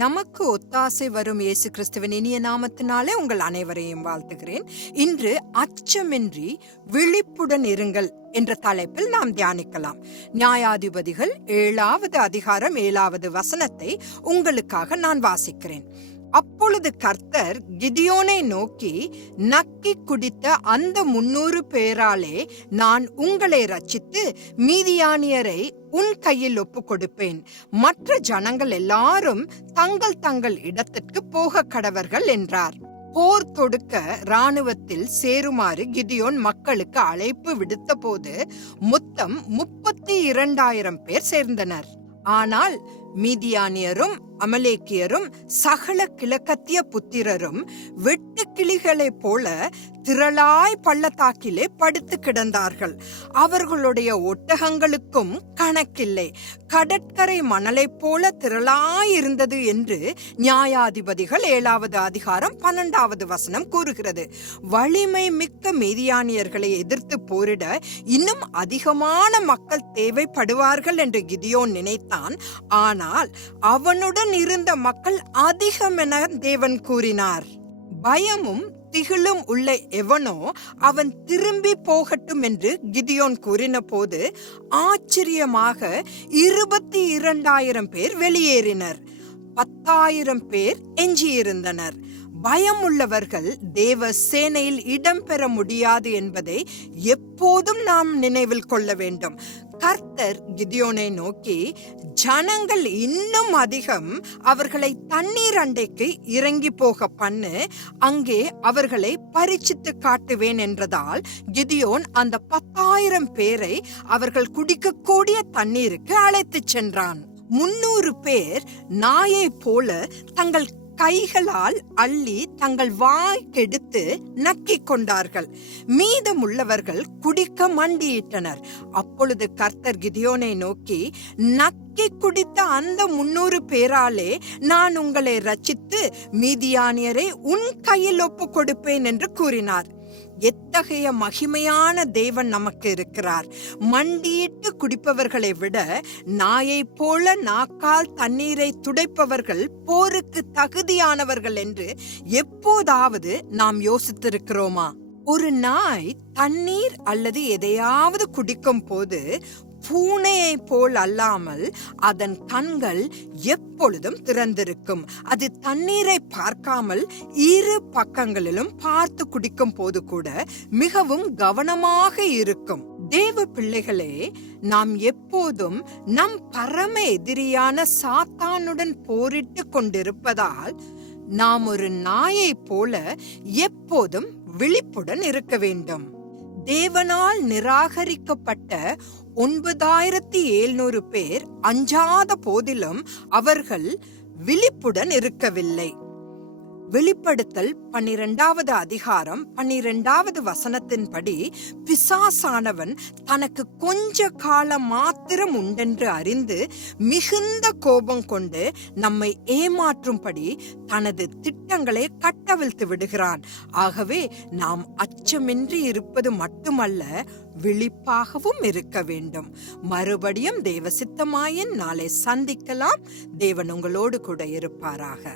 நமக்கு ஒத்தாசை வரும் இயேசு கிறிஸ்துவின் இனிய நாமத்தினாலே உங்கள் அனைவரையும் வாழ்த்துகிறேன். இன்று அச்சமின்றி விழிப்புடன் இருங்கள் என்ற தலைப்பில் நாம் தியானிக்கலாம். நியாயாதிபதிகள் 7வது அதிகாரம் 7வது வசனத்தை உங்களுக்காக நான் வாசிக்கிறேன். அப்பொழுது கர்த்தர் கிதியோனை நோக்கி, நக்கி குடித்த அந்த 300 பேராலே நான் உங்களை ரட்சித்து மீதியானியரை உன் கையில் ஒப்பு கொடுப்பேன். மற்ற ஜனங்கள் எல்லாரும் தங்கள் தங்கள் இடத்திற்கு போக கடவர்கள் என்றார். போர் தொடுக்க இராணுவத்தில் சேருமாறு கிதியோன் மக்களுக்கு அழைப்பு விடுத்த போது மொத்தம் 32,000 பேர் சேர்ந்தனர். ஆனால் மீதியானியரும் அமலேக்கியரும் சகல கிழக்கத்திய புத்திரரும் வெட்டு கிளிகளைப் போல திரளாய் பள்ளத்தாக்கிலே படுத்து கிடந்தார்கள். அவர்களுடைய ஒட்டகங்களுக்கும் கணக்கில்லை. கடற்கரை மணலைப் போல திரளாயிருந்தது என்று நியாயாதிபதிகள் 7வது அதிகாரம் 12வது வசனம் கூறுகிறது. வலிமை மிக்க மீதியானியர்களை எதிர்த்து போரிட இன்னும் அதிகமான மக்கள் தேவைப்படுவார்கள் என்று கிதியோன் நினைத்தான். ஆனால் அவனுடன் இருந்த மக்கள் அதிகம் என தேவன் கூறினார். பயமும் திகிலும் உள்ள எவனோ அவன் திரும்பி போகட்டும் என்று கிதியோன் கூறின போது ஆச்சரியமாக 22,000 பேர் வெளியேறினர். 10,000 பேர் எஞ்சியிருந்தனர். பயம் உள்ளவர்கள் தேவ சேனையில் இடம்பெற முடியாது என்பதை எப்போதும் நாம் நினைவில் கொள்ள வேண்டும். கர்த்தர் கிதியோனை நோக்கி, ஜனங்கள் இன்னும் அதிகம் அவர்களை தண்ணீர் அண்டைக்கு இறங்கி போக பண்ணு, அங்கே அவர்களை பரீட்சித்து காட்டுவேன் என்றதால் கிதியோன் அந்த 10,000 பேரை அவர்கள் குடிக்கக்கூடிய தண்ணீருக்கு அழைத்து சென்றான். 300 பேர் நாயை போல தங்கள் கைகளால் அள்ளி தங்கள் வாய்க்கெடுத்து நக்கிக் கொண்டார்கள். மீதமுள்ளவர்கள் குடிக்க மண்டியிட்டனர். அப்பொழுது கர்த்தர் கிதியோனை நோக்கி, நக்கி குடித்த அந்த 300 பேராலே நான் உங்களை ரட்சித்து மீதியானியரை உன் கையில் ஒப்பு கொடுப்பேன் என்று கூறினார். எத்தகைய மகிமையான தேவன் நமக்கு இருக்கிறார்! மண்டியிட்டு குடிப்பவர்களை விட நாயை போல நாக்கால் தண்ணீரை துடைப்பவர்கள் போருக்கு தகுதியானவர்கள் என்று எப்போதாவது நாம் யோசித்திருக்கிறோமா? ஒரு நாய் தண்ணீர் அல்லது எதையாவது குடிக்கும் போது பூனையை போல் அல்லாமல் அதன் கண்கள் எப்பொழுதும் திறந்திருக்கும். அது தண்ணீரை பார்க்காமல் இரு பக்கங்களிலும் பார்த்து குடிக்கும் போது கூட மிகவும் கவனமாக இருக்கும். தேவ பிள்ளைகளே, நாம் எப்போதும் நம் பரம எதிரியான சாத்தானுடன் போரிட்டு கொண்டிருப்பதால் நாம் ஒரு நாயை போல எப்போதும் விழிப்புடன் இருக்க வேண்டும். தேவனால் நிராகரிக்கப்பட்ட 9,700 பேர் அஞ்சாத போதிலும் அவர்கள் விழிப்புடன் இருக்கவில்லை. வெளிப்படுத்தல் 12வது அதிகாரம் 12வது வசனத்தின்படி, பிசாசானவன் தனக்கு கொஞ்ச காலம் மாத்திரம் உண்டென்று அறிந்து மிகுந்த கோபம் கொண்டு நம்மை ஏமாற்றும்படி தனது திட்டங்களை கட்டவிழ்த்து விடுகிறான். ஆகவே நாம் அச்சமின்றி இருப்பது மட்டுமல்ல, விழிப்பாகவும் இருக்க வேண்டும். மறுபடியும் தேவ சித்தமாயின் நாளை சந்திக்கலாம். தேவன் உங்களோடு கூட இருப்பாராக.